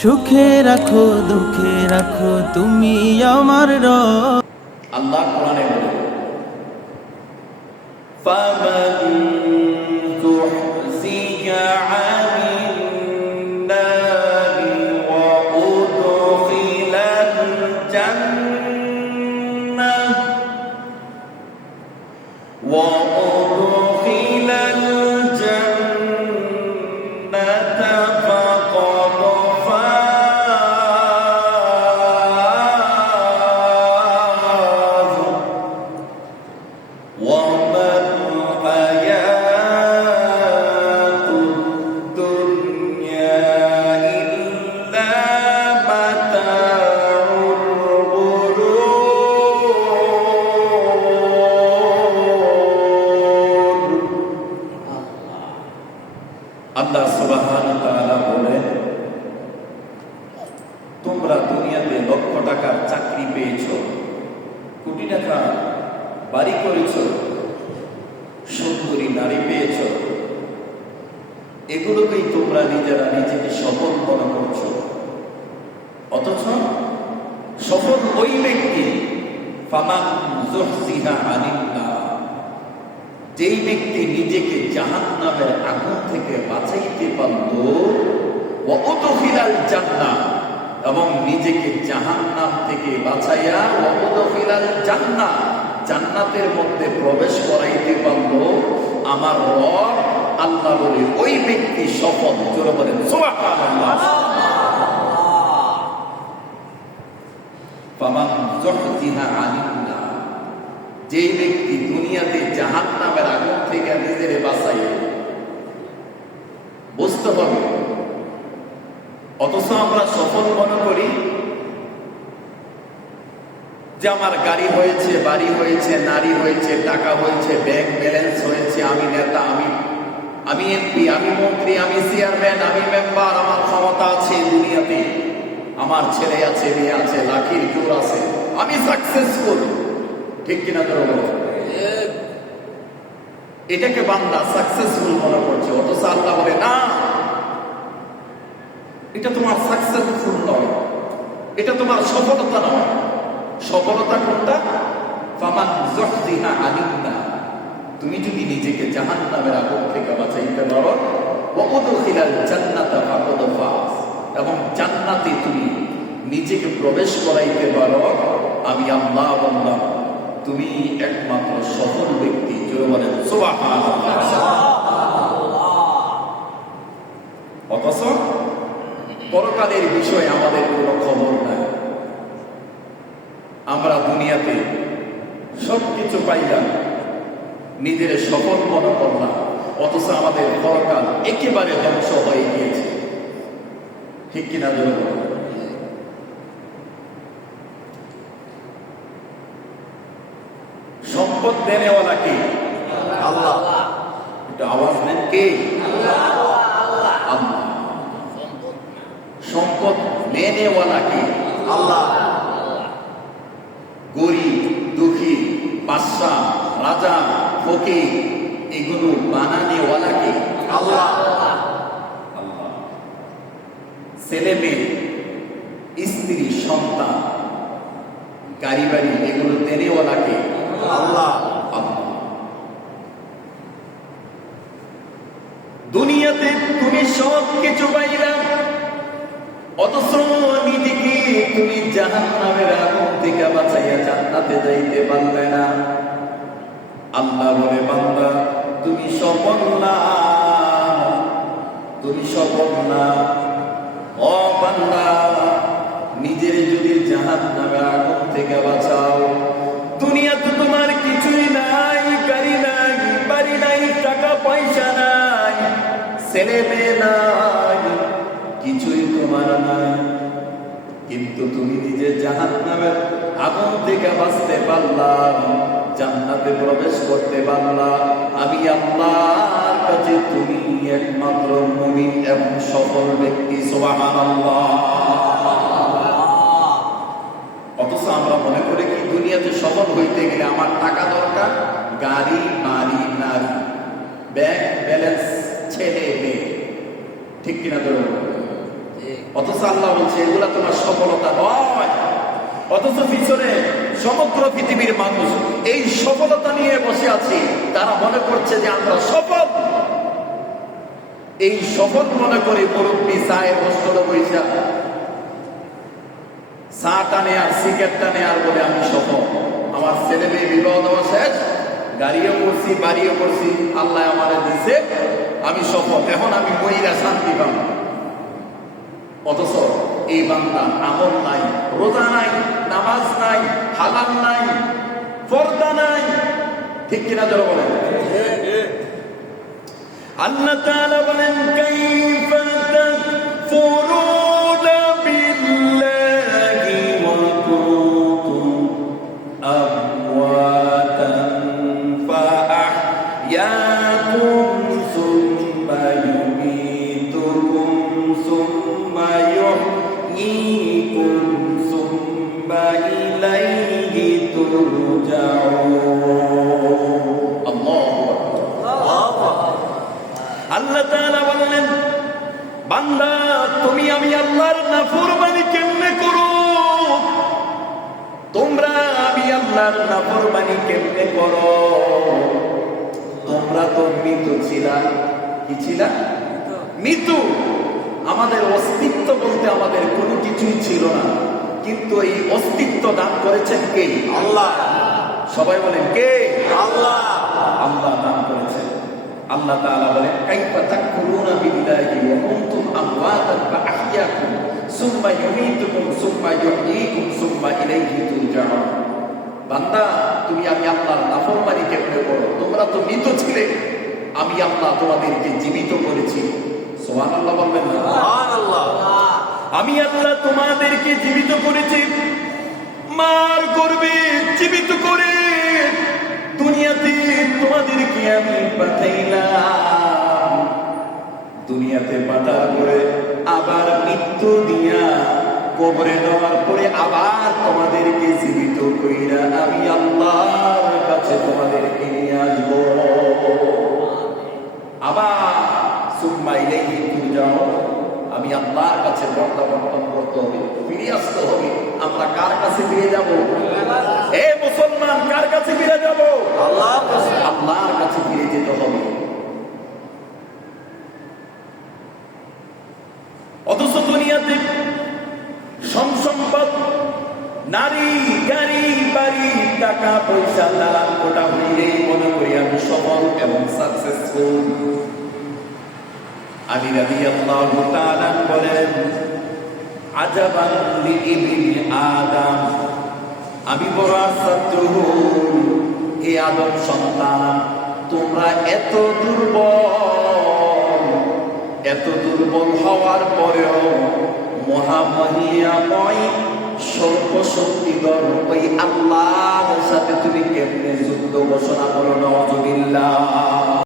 সুখে রাখো দুঃখে রাখো তুমি আমার রব। আল্লাহ কোরআনে বলে ফামান তুহজিকা আনিন নারি ওয়া উদখিলাল জান্নাহ ওয়া উদখিলাল জান্নাতা ফাকাদ আল্লাহ সুবহানাহু ওয়া তাআলা বলেন, তোমরা দুনিয়াতে লক্ষ টাকার চাকরি পেয়েছো, কোটি টাকা বাড়ি করেছো, সুন্দরী নারী পেয়েছো, এগুলোকেই তোমরা নিজেরা নিজেকে সফল মনে করছো। অথচ সফল ওই ব্যক্তি ফামান যুহজিহা আনিন নার, যেই ব্যক্তি নিজেকে জাহান্নামের আগুন থেকে বাঁচাইতে পারল, ওয়া উদখিলাল জান্নাহ, এবং নিজেকে জাহান্নাম থেকে বাঁচাইয়া ওয়া উদখিলাল জান্নাহ, জান্নাতের মধ্যে প্রবেশ করাইতে পারল, আমার রব আল্লাহ বলে ওই ব্যক্তি সফল। জোরে বলেন সুবহানাল্লাহ। ফামান যুহজিহা আনিন নার, যেই ব্যক্তি দুনিয়াতে জাহান্নামের আগুন থেকে নিজের বাঁচাই, বুঝতে হবে। অথচ আমরা সফল মনে করি যে আমার গাড়ি হয়েছে, বাড়ি হয়েছে, নারী হয়েছে, টাকা হয়েছে, ব্যাংক ব্যালেন্স হয়েছে, আমি নেতা, আমি এমপি, আমি মন্ত্রী, আমি চেয়ারম্যান, আমি মেম্বার, আমার ক্ষমতা আছে দুনিয়াতে, আমার ছেলে আছে, মেয়ে আছে, লাঠির জোর আছে, আমি সাকসেসফুল। ঠিক কিনা ধরো, এটাকে বান্দা সাকসেসফুল মনে করছে। অথচ আল্লাহ বলে না, এটা তোমার সাকসেসফুল নয়, এটা তোমার সফলতা নয়। সফলতা কোনটা? ফামান যুহজিহা আনিন নার, তুমি যদি নিজেকে জাহান্নামের আগুন থেকে বাঁচাইতে পারো, ওয়া উদখিলাল জান্নাতা ফাকাদ ফাজ, এবং জান্নাতে তুমি নিজেকে প্রবেশ করাইতে পারো, আমি আল্লাহ বললাম তুমি একমাত্র সফল ব্যক্তি। জোরে বলেন সুবহানাল্লাহ। অথচ পরকালের বিষয়ে আমাদের কোনো খবর নাই। আমরা দুনিয়াতে সবকিছু পাইলাম, নিজের সফল মনে করলাম, অথচ আমাদের পরকাল একেবারে ধ্বংস হয়ে গিয়েছে। ঠিক কিনা জোরে বলেন। সম্পদ দেনেওয়ালা কে? আল্লাহ। একটু আওয়াজ দেন, কে? আল্লাহ। সম্পদ নেনেওয়ালা কে? আল্লাহ। গরিব, দুঃখী, বাদশা, রাজা, ফকির, এগুলো বানানেওয়ালা কে? আল্লাহ। ছেলে মেয়ে, স্ত্রী, সন্তান, গাড়ি বাড়ি, এগুলো দেনেওয়ালা কে? আল্লাহ। দুনিয়াতে তুমি সব কিছু পাইলা, অথচ নিজেকে তুমি জাহান্নামের আগুন থেকে বাঁচাইয়া জান্নাতে যাইতে পারলে না। আল্লাহ বলে বান্দা তুমি সফল না, তুমি সফল না। ও বান্দা, নিজের যদি জাহান্নামের আগুন থেকে বাঁচাও, দুনিয়াতে তোমার কিছুই নাই, গাড়ি নাই, বাড়ি নাই, টাকা পয়সা নাই, ছেলে মেয়ে নাই, কিছুই তোমার নাই, কিন্তু তুমি নিজে জাহান্নামের আগুন থেকে বাঁচতে পারলাম, জান্নাতে প্রবেশ করতে পারলাম, আমি আল্লাহর কাছে তুমি একমাত্র মুমিন এবং সফল ব্যক্তি। সুবহানাল্লাহ। অথচ আমরা মনে করি কি দুনিয়াতে সফল হইতে গেলে আমার টাকা দরকার, গাড়ি, বাড়ি, নারী, ব্যাংক ব্যালেন্স, ছেলে মেয়ে। ঠিক কিনা ধরুন? অথচ আল্লাহ বলছে এগুলা তোমার সফলতা নয়। অথচ পিছনে সমগ্র পৃথিবীর মানুষ এই সফলতা নিয়ে বসে আছে, তারা মনে করছে যে আমরা সফল। এই সফল মনে করে মুরব্বী চায়ের হোস্টেলে বৈশা চা টানে আর সিগারেট টানে আর বলে আমি সফল, আমার ছেলে মেয়ে বিবাহ দেওয়া শেষ, গাড়িও করছি বাড়িও করছি, আল্লাহ আমার দিছে, আমি সফল, এখন আমি মহিলা শান্তি পাব। অথচ এই বান্দা আমল নাই, রোজা নাই, নামাজ নাই, হালাল নাই, পর্দা নাই, ঠিক কিনা যারা বলেন? আল্লাহ তাআলা বলেন কাইফা তাকফুরুনা বিল্লাহি ওয়া কুনতুম আমওয়াতান ফাআহইয়াকুম সুম্মা ইউমীতুকুম সুম্মা ইহয়ীকুম সুম্মা ইলাইহি তুরজাউন। আল্লাহ তাআলা বললেন বান্দা তুমি আমি আল্লাহর নাফরমানি কেমনে করো? তোমরা আমি আল্লাহর নাফরমানি কেমনে করো? তোমরা তো মৃত ছিলা। কি ছিলা? মৃত। আমাদের অস্তিত্ব বলতে আমাদের কোনো কিছুই ছিল না, কিন্তু এই অস্তিত্ব দান করেছেন কে? আল্লাহ। সবাই বলেন কে? আল্লাহ। আল্লাহ দান করেছেন। আল্লাহ তাআলা বলেন কাইফা তাকফুরুনা বিল্লাহি ওয়া কুনতুম আমওয়াতান ফাআহইয়াকুম সুম্মা ইউমীতুকুম সুম্মা ইহয়ীকুম সুম্মা ইলাইহি তুরজাউন। বান্দা তুমি আমি আল্লাহর নাফরমানি কেমনে করো? তোমরা তো মৃত ছিলে, আমি আল্লাহ তোমাদেরকে জীবিত করেছি। সুবহানাল্লাহ বলবেন না? সুবহানাল্লাহ। আমি আল্লাহ তোমাদেরকে জীবিত করেছি, মার করবে জীবিত করে দুনিয়াতে তোমাদেরকে আমি পাঠাইলাম। দুনিয়াতে পাঠা করে আবার মৃত্যু দিয়া কবরে নেওয়ার পরে আবার তোমাদেরকে জীবিত কইরা আমি আল্লাহর কাছে তোমাদেরকে নিয়ে আসবো। আবার সুম্মা ইলাইহি তুরজাউন, আমি আল্লাহর কাছে প্রত্যাবর্তন করতে হবে, ফিরে আসতে হবে। আমরা কার কাছে ফিরে যাব? এ মুসলমান, কার কাছে ফিরে যাব? আল্লাহর কাছে। আল্লাহর কাছে ফিরে যেতে হবে। অথচ দুনিয়াতে সম্পদ, নারী, গাড়ি, বাড়ি, টাকা পয়সা, লাল কোটা হইলেই মনে করি আমি সফল এবং সাকসেসফুল। আলী রাদিয়াল্লাহু তাআলা বলেন আজাবান লিইবনি আদম, আমি বড় আশ্চর্য হই হে আদম সন্তান, তোমরা এত দুর্বল হওয়ার পরেও মহামহিয়াময় সর্বশক্তিধর ওই আল্লাহর সাথে তুমি কেমনে যুদ্ধ ঘোষণা করো? নাউযুবিল্লাহ।